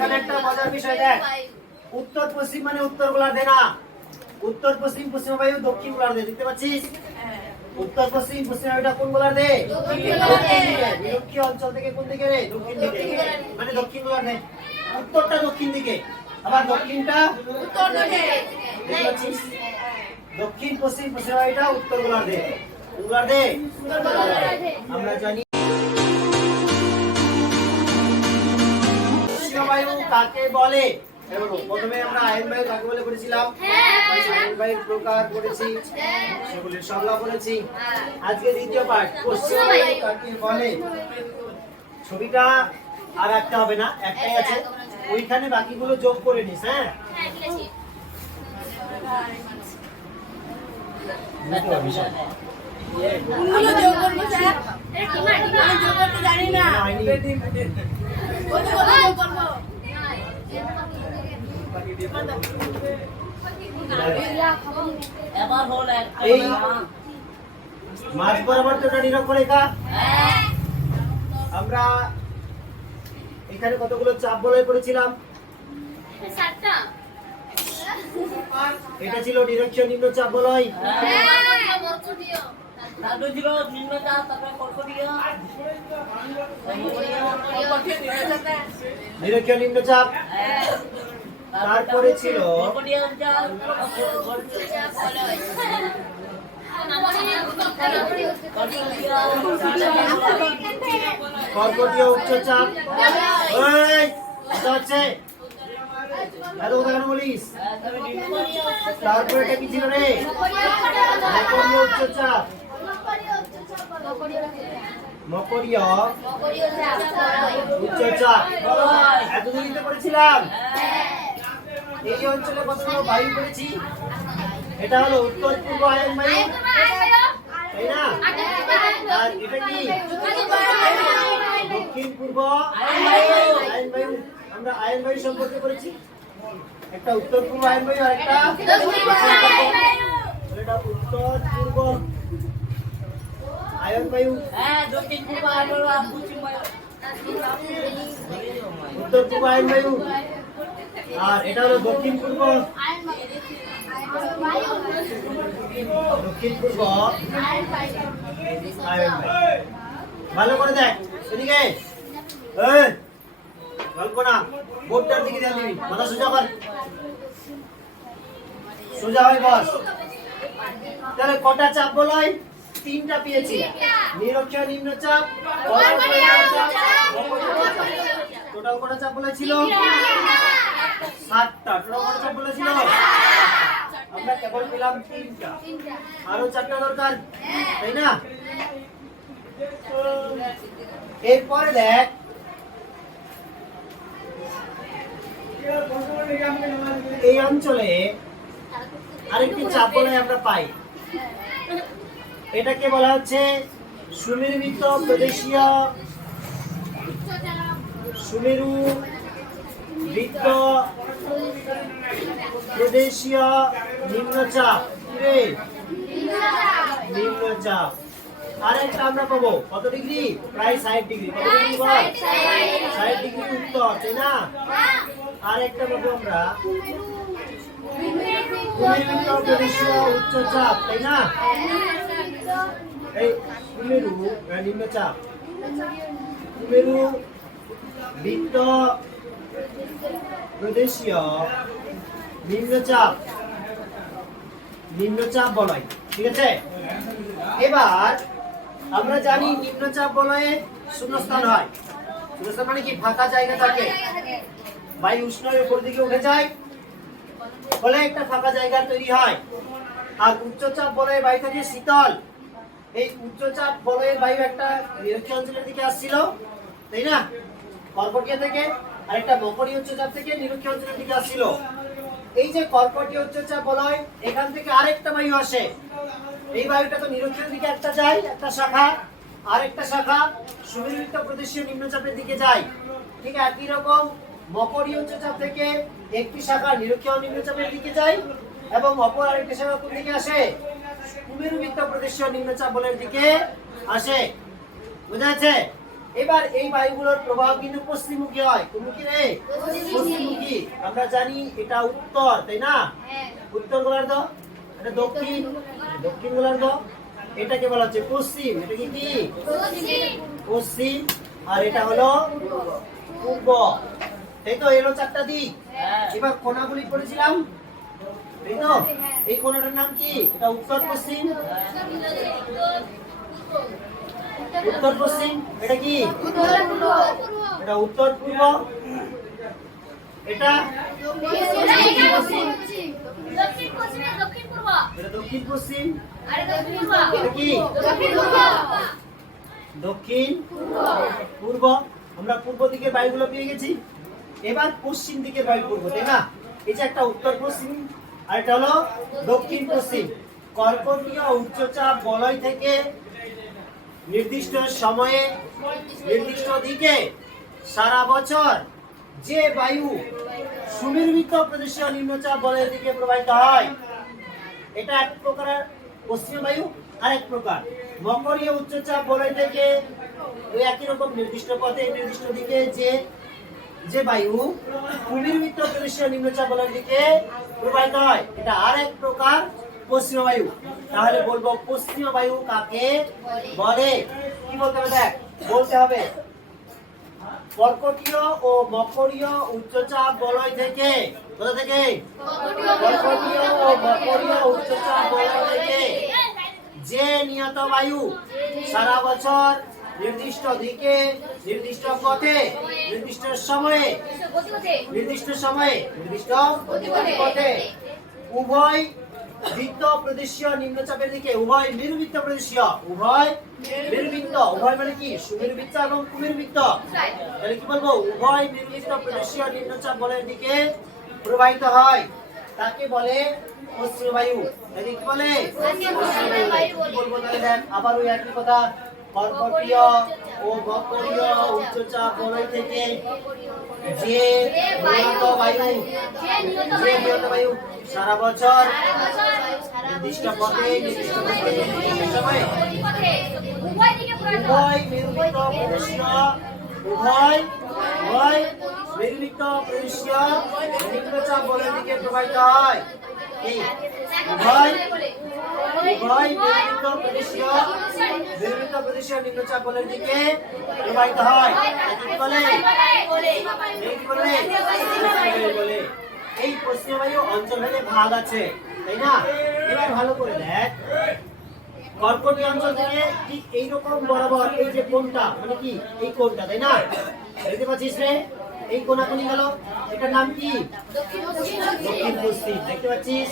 এখানে একটা মজার বিষয় দেখ। উত্তর পশ্চিম মানে উত্তর গোলার্ধে না। উত্তর পশ্চিম পশ্চিম বায়ু দক্ষিণ গোলার্ধে দেখতে পাচ্ছিস? উত্তর পশ্চিম পশ্চিম বায়ুটা কোন গোলার্ধে? দক্ষিণ দক্ষিণ দিকে অঞ্চল থেকে কোন দিকে রে? দক্ষিণ দিকে। মানে দক্ষিণ গোলার্ধে। উত্তরটা দক্ষিণ দিকে। আবার দক্ষিণটা? উত্তর দিকে। দেখতে পাচ্ছিস? দক্ষিণ পশ্চিম পশ্চিম বায়ুটা উত্তর গোলার্ধে। গোলার্ধে। আমরা জানি কাকে বলে? এবার প্রথমে আমরা আয়ন বায়ু কাকে বলে পড়েছিলাম আয়ন বায়ুর প্রকার পড়েছি সেগুলির সংজ্ঞা পড়েছি আজকে দ্বিতীয় পাঠ পশ্চিম বায়ু কাকে বলে? ছবিটা আর একটা হবে না একটাই আছে। ওইখানে বাকিগুলো যোগ করে নিস হ্যাঁ? করতে জানি না। এই মাঝ বরাবর তো নিরক্ষরেখা। আমরা এখানে কতগুলো চাপ বলয় করেছিলাম এটা ছিল নিরক্ষীয় নিম্ন চাপ বলয়। তারপর ছিল তারপরে কর্কটীয় নিরক্ষীয় নিম্ন তারপরে ছিল কর্কটীয় চাপ কর্কটীয় উচ্চ চাপ এই কথা হচ্ছে এত কথা কেন বলিস? তারপরে কি ছিল রে? মকরীয় উচ্চ চাপ মকরীয়। উচ্চ এতদিন তো করেছিলাম এই অঞ্চলে কতগুলো বায়ু করেছি? এটা হলো উত্তর পূর্ব আয়ন বায়ু। তাই না? আর এটা কি? দক্ষিণ পূর্ব আয়ন বায়ু। আমরা আয়ন বায়ু সম্পর্কে করেছি একটা উত্তর পূর্ব আয়ন বায়ু আর একটা এটা উত্তর পূর্ব আয়ন বায়ু হ্যাঁ দক্ষিণ পূর্ব পশ্চিম বায়ু উত্তর পূর্ব আয়ন বায়ু আর এটা হলো দক্ষিণ পূর্ব। দক্ষিণ পূর্ব আয়ন বায়ু ভালো করে দেখ এদিকে। এই বোর্ডটার দিকে দিবি মাথা সোজা কর। সোজা হয়ে বস। তাহলে কটা চাপ বলাই তিনটা পেয়েছি। নিরক্ষীয় নিম্ন চাপ টোটাল কটা চাপ বলেছিল? সাতটা। টোটাল কটা চাপ বলেছিল? আমরা কেবল পেলাম তিনটা। আরও চারটা দরকার? তাই না? এরপরে দেখ। এই অঞ্চলে আরেকটি চাপ বলে আমরা পাই। এটাকে বলা হচ্ছে সুমেরুবৃত্ত প্রদেশীয় সুমেরু বৃত্ত প্রদেশীয় নিম্নচাপ। নিম্নচাপ। আরেকটা আমরা পাবো। কত ডিগ্রি? প্রায় ষাট ডিগ্রি। কত ডিগ্রি বল? ষাট ডিগ্রি। উত্তর তাই না? আরেকটা পাবো আমরা। প্রদেশীয় উচ্চচাপ তাই না? এই নিম্নচাপ বৃত্ত, প্রদেশীয় নিম্নচাপ নিম্নচাপ বলয়, ঠিক আছে? এবার আমরা জানি নিম্নচাপ বলয়ে শূন্যস্থান হয়। শূন্যস্থান মানে কি? ফাঁকা জায়গা থাকে। বায়ু উষ্ণ উপর দিকে উঠে যায়। ফলে একটা ফাঁকা জায়গা তৈরি হয়। আর উচ্চচাপ বলয়ে বায়ু থাকে শীতল। এই উচ্চচাপ বলয়ের বায়ু একটা নিরক্ষীয় অঞ্চলের দিকে আসছিল, তাই না? কর্কটীয় থেকে আর একটা মকরীয় উচ্চচাপ থেকে নিরক্ষীয় অঞ্চলের দিকে আসছিল। এই যে কর্কটীয় উচ্চচাপ বলয়, এখান থেকে আরেকটা বায়ু আসে। এই বায়ুটা তো নিরক্ষীয় দিকে একটা যায়, একটা শাখা, আরেকটা শাখা সুবিন্দিত প্রদেশীয় নিম্নচাপের দিকে যায়। ঠিক একই রকম মকরীয় উচ্চচাপ থেকে একটি শাখা নিরক্ষীয় নিম্নচাপের দিকে যায় এবং অপর আরেকটি শাখা কোন দিকে আসে? কুমেরুবৃত্ত প্রদেশীয় নিম্নচাপ বলের দিকে আসে। বোঝা যাচ্ছে? এবার এই বায়ুগুলোর প্রভাব কিন্তু পশ্চিমমুখী হয়। কোনমুখী রে? পশ্চিমমুখী। আমরা জানি এটা উত্তর তাই না? উত্তর গোলার্ধ এটা দক্ষিণ। দক্ষিণ গোলার্ধ এটাকে বলা হচ্ছে পশ্চিম। এটা কি কি? পশ্চিম। আর এটা হলো পূর্ব। এই তো এলো চারটা দিক। হ্যাঁ। এবার কোনাগুলি পড়েছিলাম। এই কোনাটার নাম কি? এটা উত্তর পশ্চিম? উত্তর পশ্চিম, এটা কি? এটা উত্তর পূর্ব। এটা? দক্ষিণ পশ্চিম। দক্ষিণ পূর্ব। আমরা পূর্ব দিকে বায়ুগুলো পেয়ে গেছি। এবার পশ্চিম দিকে বায়ু পূর্ব তাই না? এই যে একটা উত্তর পশ্চিম আর এটা হলো দক্ষিণ পশ্চিম। কর্কটীয় উচ্চচাপ বলয় থেকে নির্দিষ্ট সময়ে, নির্দিষ্ট দিকে সারা বছর যে বায়ু সুনির্মিত প্রদেশীয় নিম্নচাপ বলয়ের দিকে প্রবাহিত হয়, এটা এক প্রকারের পশ্চিম বায়ু আর এক প্রকার। মকরীয় উচ্চচাপ বলয় থেকে ওই একই রকম নির্দিষ্ট পথে, নির্দিষ্ট দিকে যে যে বায়ু কুমিরমিত প্রদেশীয় নিম্নচাপ বলয়ের দিকে প্রবাহিত হয়, এটা আর এক প্রকার পশ্চিম বায়ু। তাহলে বলব পশ্চিম বায়ু কাকে বলে? কি বলতে হবে? দেখ, বলতে হবে কর্কটীয় ও মকরীয় উচ্চচাপ বলয় থেকে, কোথা থেকে? কর্কটীয় ও মকরীয় উচ্চচাপ বলয় থেকে। যে নিয়ত বায়ু সারা বছর নির্দিষ্ট দিকে নির্দিষ্ট পথে নির্দিষ্ট সময়ে নির্দিষ্ট সময়ে নির্দিষ্ট পথে উভয় বৃত্ত প্রদেশীয় নিম্নচাপের দিকে উভয় নির্বৃত্ত প্রদেশীয় উভয় নির্বৃত্ত উভয় মানে কি? সুনির্বৃত্ত এবং কুমির্বৃত্ত তাহলে কি বলব? উভয় নির্বৃত্ত প্রদেশীয় নিম্নচাপ বলের দিকে প্রবাহিত হয়। তাকে বলে পশ্চিম বায়ু তাকে কি বলে? বলব? তাহলে দেখ আবার ওই একই কথা। কর্কটীয় ও মকরীয় উচ্চচাপ বলয় থেকে যে নিয়ত বায়ু যে নিয়ত বায়ু সারা বছর নির্দিষ্ট পথে নির্দিষ্ট সময়ে উভয় নির্মিত প্রদেশীয় উভয় উভয় নির্মিত প্রদেশীয় নিম্নচাপ বলের দিকে প্রবাহিত হয়। উভয় উভয় নির্মিত প্রদেশীয় নির্মিত প্রদেশীয় নিম্নচাপ দিকে প্রবাহিত হয়। বলে এই বলে পশ্চিম বায়ু বলে। এই পশ্চিম বায়ু অঞ্চল ভেদে ভাগ আছে তাই না? এবার ভালো করে দেখ। কর্কটীয় অঞ্চল থেকে ঠিক এইরকম বরাবর এই যে কোনটা মানে কি? এই কোনটা তাই না? দেখতে পাচ্ছিস রে? এই কোনাকুনি গেল। এটার নাম কি? দক্ষিণ পশ্চিম, দেখতে পাচ্ছিস?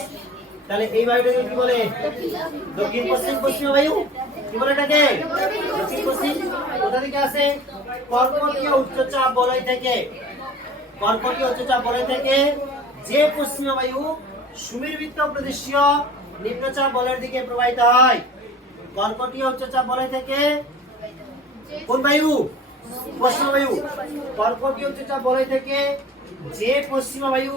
তাহলে এই বায়ুটাকে কি বলে? দক্ষিণ পশ্চিম পশ্চিম বায়ু? কি বলে এটাকে? দক্ষিণ পশ্চিম। কোথা থেকে আসে? কর্কটীয় উচ্চচাপ বলয় থেকে। কর্কটীয় উচ্চচাপ বলয় থেকে যে পশ্চিম বায়ু সুমিরবৃত্ত প্রদেশীয় নিম্নচাপ বলয়ের দিকে প্রবাহিত হয়। কর্কটীয় উচ্চচাপ বলয় থেকে কোন বায়ু? পশ্চিম বায়ু। কর্কটীয় উচ্চচাপ বলয় থেকে যে পশ্চিম বায়ু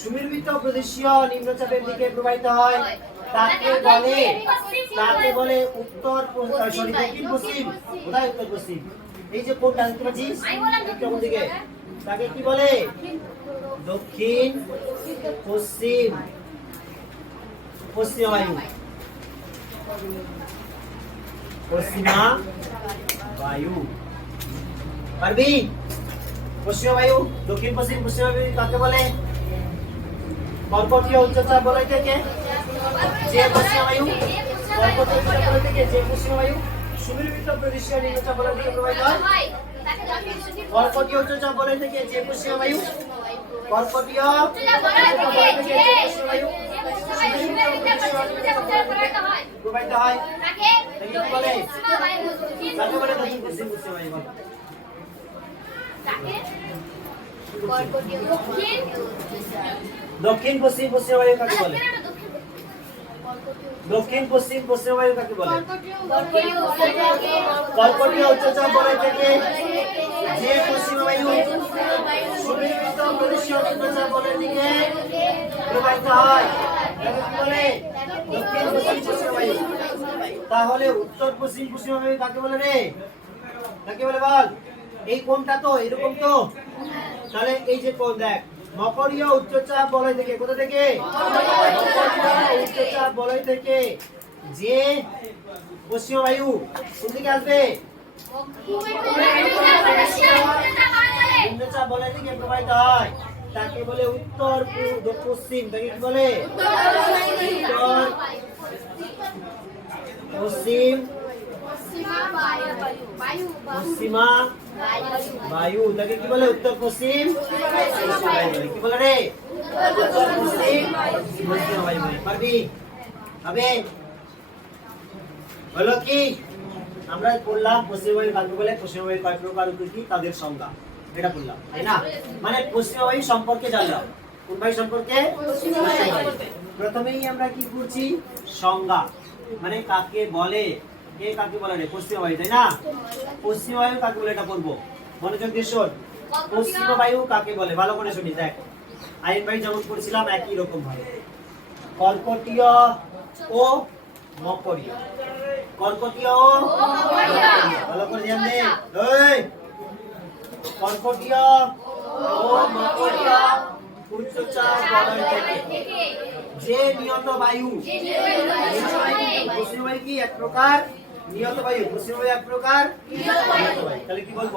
সুমিরবৃত্ত প্রদেশীয় নিম্নচাপের দিকে প্রবাহিত হয়, তাকে বলে তাকে বলে উত্তর সরি, দক্ষিণ পশ্চিম কোথায় উত্তর পশ্চিম। এই যে কোনটা দেখতে পাচ্ছিস? উত্তর দিকে। তাকে কি বলে? দক্ষিণ পশ্চিম। পশ্চিম বায়ু পশ্চিমা বায়ু পারবি? পশ্চিম বায়ু, দক্ষিণ পশ্চিম পশ্চিম বায়ু কাকে বলে? কর্কটীয় উচ্চচাপ বলয় থেকে যে পশ্চিম বায়ু কর্কটীয় উচ্চচাপ বলয় থেকে যে পশ্চিম বায়ু? সুমিরবৃত্ত প্রদেশীয় নিম্নচাপ বলয় থেকে প্রবাহিত হয়। কর্কটীয় উচ্চচাপ বলয় থেকে যে পশ্চিম বায়ু? কর্কটীয় প্রবাহিত হয়। তাকে বলে তাকে বলে দক্ষিণ পশ্চিম পশ্চিম বায়ু বলে। দক্ষিণ পশ্চিম পশ্চিম বায়ু কাকে বলে? দক্ষিণ পশ্চিম পশ্চিম বায়ু কাকে বলে? কর্কটীয় উচ্চচাপ বলয় থেকে যে পশ্চিম বায়ু সুনির্দিষ্ট প্রদেশীয় নিম্নচাপ বলয়ের দিকে প্রবাহিত হয় বলে? দক্ষিণ পশ্চিম পশ্চিম বায়ু। তাহলে উত্তর পশ্চিম পশ্চিম বায়ু কাকে বলে রে? কাকে বলে বল? এই কোনটা তো, এরকম তো। তাহলে এই যে কোন দেখ, মকরীয় উচ্চচাপ বলয় থেকে, কোথা থেকে? উচ্চচাপ বলয় থেকে, যে পশ্চিম বায়ু, কোন দিকে আসবে? নিম্নচাপ বলয় থেকে প্রবাহিত হয়। তাকে বলে উত্তর পশ্চিম, তাকে কি বলে? উত্তর পশ্চিম। পশ্চিমা বায়ু তাকে কি বলে? উত্তর পশ্চিম? কি বলে রে? পশ্চিমা বায়ু পারবি? হবে হলো কি? আমরা পড়লাম পশ্চিমবঙ্গ কাকে বলে পশ্চিমবঙ্গের কয় প্রকার উদ্ভিদ তাদের সংজ্ঞা। এটা বললাম তাই না? মানে পশ্চিমবঙ্গ সম্পর্কে জানলাম। কোন বায়ু সম্পর্কে? প্রথমেই আমরা কি করছি সংজ্ঞা। মানে কাকে বলে? কে কাকে বলে রে? পশ্চিমবায়ু তাই না? পশ্চিমবায়ু কাকে বলে এটা পড়ব মনোযোগ দিয়ে শোন। পশ্চিম বায়ু কাকে বলে? ভালো করে শুনি দেখ। আইন বায়ু যেমন পড়ছিলাম একই রকম ভাবে। কর্কটীয় ও মকরীয়। কর্কটীয় ও ভালো করে ধ্যান দে। এই! কর্কটীয় ও মকরীয় উচ্চচাপ বলয় থেকে। যে নিয়ত বায়ু পশ্চিম বায়ু কি? এক প্রকার নিয়ত বায়ু পশ্চিম বায়ু এক প্রকার তাহলে কি বলব?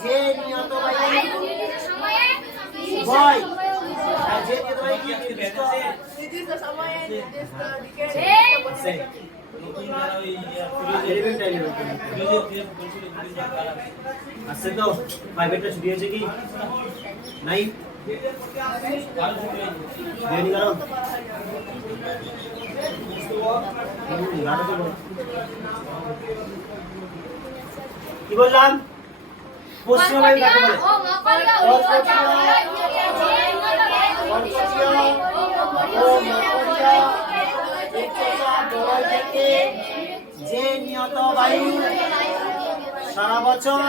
যে নিয়ত বায়ু ভয়। আর যে নিয়ত বায়ু কি নির্দিষ্ট আসছে তো? প্রাইভেটটা ছুটি হয়েছে কি? নাই? কি বললাম পশ্চিমবায়ু যে নিয়ত বায়ু সারা বছর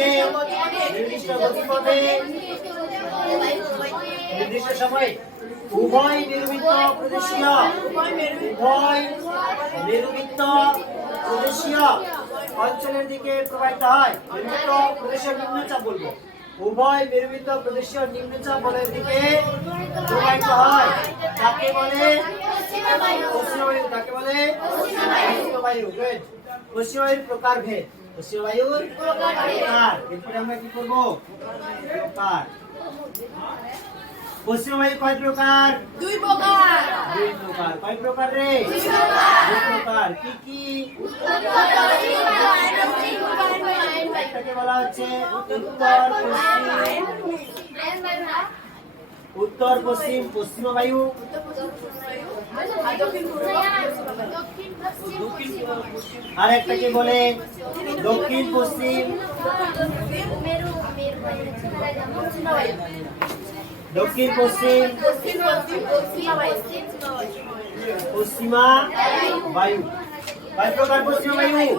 নির্দিষ্ট নির্দিষ্ট গতিপথে নির্দিষ্ট সময়ে উভয় নির্মিত প্রদেশীয় উভয় নির্মিত প্রদেশীয় অঞ্চলের দিকে প্রবাহিত হয় নির্মিত প্রদেশীয় নিম্নচাপ বলব উভয় নির্মিত প্রদেশীয় নিম্নচাপ বলের দিকে প্রবাহিত হয় তাকে বলে পশ্চিম বায়ু তাকে বলে পশ্চিম বায়ু গুড পশ্চিম বায়ুর প্রকার ভেদ পশ্চিম প্রকার এরপরে আমরা কি করব? প্রকার পশ্চিম বায়ু কয় প্রকার? দুই প্রকার। দুই প্রকার। কয় প্রকার রে? দুই প্রকার। কি কি? বলা হচ্ছে উত্তর পশ্চিম। উত্তর পশ্চিম পশ্চিম বায়ু। আর একটাকে বলে? দক্ষিণ পশ্চিম। দক্ষিণ পশ্চিম। পশ্চিমা বায়ু। কয় প্রকার পশ্চিম বায়ু?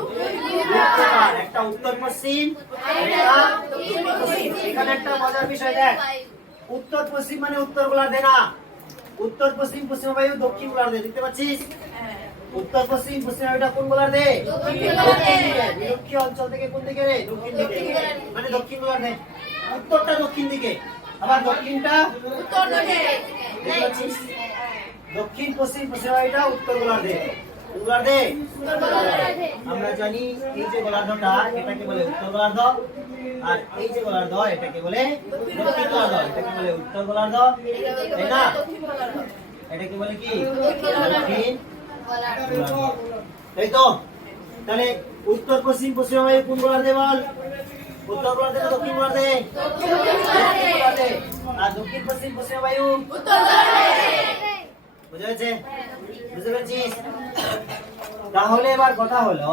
একটা উত্তর পশ্চিম। একটা পশ্চিম। এখানে একটা মজার বিষয় দেখ। উত্তর পশ্চিম মানে উত্তর গোলার্ধে না। উত্তর পশ্চিম পশ্চিম বায়ু দক্ষিণ গোলার্ধে দেখতে পাচ্ছিস? উত্তর পশ্চিম পশ্চিম বায়ুটা কোন গোলার্ধে? দক্ষিণ অঞ্চল থেকে কোন দিকে রে? দক্ষিণ দিকে। মানে দক্ষিণ গোলার্ধে। উত্তরটা দক্ষিণ দিকে। আবার দক্ষিণটা? উত্তর দিকে। দক্ষিণ পশ্চিম পশ্চিম বায়ুটা উত্তর গোলার্ধে। গোলার্ধে। আমরা জানি এই যে গোলার্ধটা এটাকে বলে উত্তর গোলার্ধ। আর এই যে গোলার্ধ এটাকে বলে দক্ষিণ গোলার্ধ এটাকে বলে উত্তর গোলার্ধ তাই না? এটাকে বলে কি? দক্ষিণ তো তাহলে উত্তর পশ্চিম পশ্চিম বায়ু কোন গোলার্ধে বল? উত্তর গোলার্ধে না দক্ষিণ দক্ষিণ আর দক্ষিণ পশ্চিম পশ্চিম বায়ু? বুঝা গেছে বুঝতে পেরেছিস? তাহলে এবার কথা হলো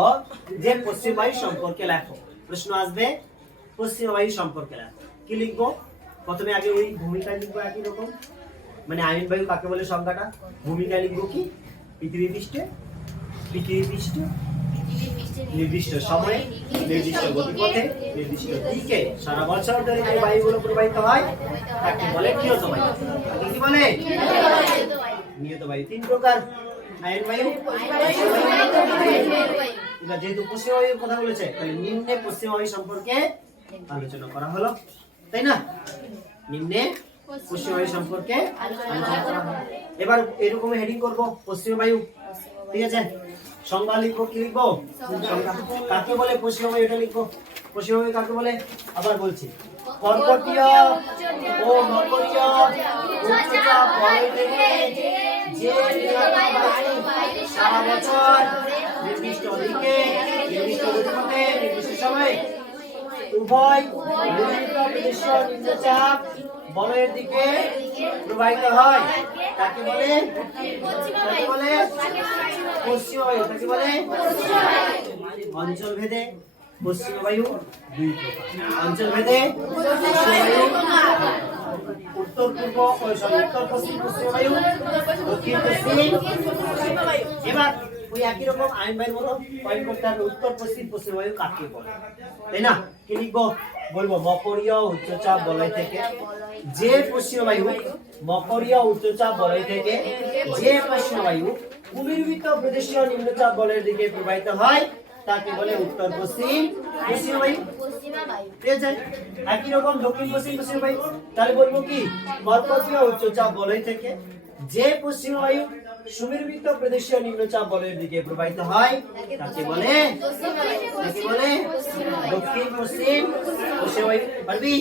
যে পশ্চিম বায়ু সম্পর্কে লেখো। প্রশ্ন আসবে পশ্চিম বায়ু সম্পর্কে কি লিখব? প্রথমে আগে ওই ভূমিকা লিখব একই রকম। মানে আয়ন বায়ু কাকে বলে সংজ্ঞাটা ভূমিকা লিখব কি? পৃথিবী পৃষ্ঠে? পৃথিবী পৃষ্ঠে? নির্দিষ্ট সময়ে? নির্দিষ্ট গতিপথে? নির্দিষ্ট দিকে? সারা বছর ধরে যে বায়ুগুলো প্রবাহিত হয়? তাকে বলে? নিয়ত বায়ু। কি বলে? নিয়ত বায়ু। তিন প্রকার। আয়ন বায়ু। এবার যেহেতু পশ্চিম বায়ুর কথা বলেছে, তাহলে নিম্নে পশ্চিম বায়ু সম্পর্কে আলোচনা করা হলো, তাই না? নিম্নে পশ্চিম বায়ু সম্পর্কে আলোচনা করা হলো। এবার এরকম হেডিং করব, পশ্চিম বায়ু, ঠিক আছে? সংজ্ঞা লিখব, কি লিখব? কাকে বলে পশ্চিম এটা লিখব। পশ্চিম কাকে বলে? আবার বলছি। কর্কটীয় ও মকরীয় যে সারা বছর নির্দিষ্ট দিকে, নির্দিষ্ট উভয় বিদেশ নিম্নচাপ বলয়ের দিকে প্রবাহিত হয়। তাকে বলে তাকে বলে পশ্চিম বায়ু, তাকে বলে অঞ্চল ভেদে পশ্চিম বায়ু দুই অঞ্চল ভেদে উত্তর পূর্ব উত্তর পশ্চিম পশ্চিম বায়ু, দক্ষিণ পশ্চিম। এবার ওই একই রকম আইন বায়ুর মতো পয়েন্ট করতে হবে উত্তর পশ্চিম পশ্চিম বায়ু কাকে বলে। তাই না? কি লিখব? বলব, মকরীয় উচ্চচাপ বলয় থেকে যে পশ্চিম বায়ু, মকরীয় উচ্চচাপ বলয় থেকে যে পশ্চিম বায়ু কুমিরবিত প্রদেশীয় নিম্নচাপ বলয়ের দিকে প্রবাহিত হয়, তাকে বলে উত্তর পশ্চিম পশ্চিম বায়ু। একই রকম দক্ষিণ পশ্চিম পশ্চিম বায়ু। তাহলে বলব কি? মর্কটীয় উচ্চচাপ বলয় থেকে যে পশ্চিম বায়ু সুমিরবৃত্ত প্রদেশীয় নিম্নচাপ বলয়ের দিকে প্রবাহিত হয় তাকে বলে তাকে বলে দক্ষিণ পশ্চিম পারবি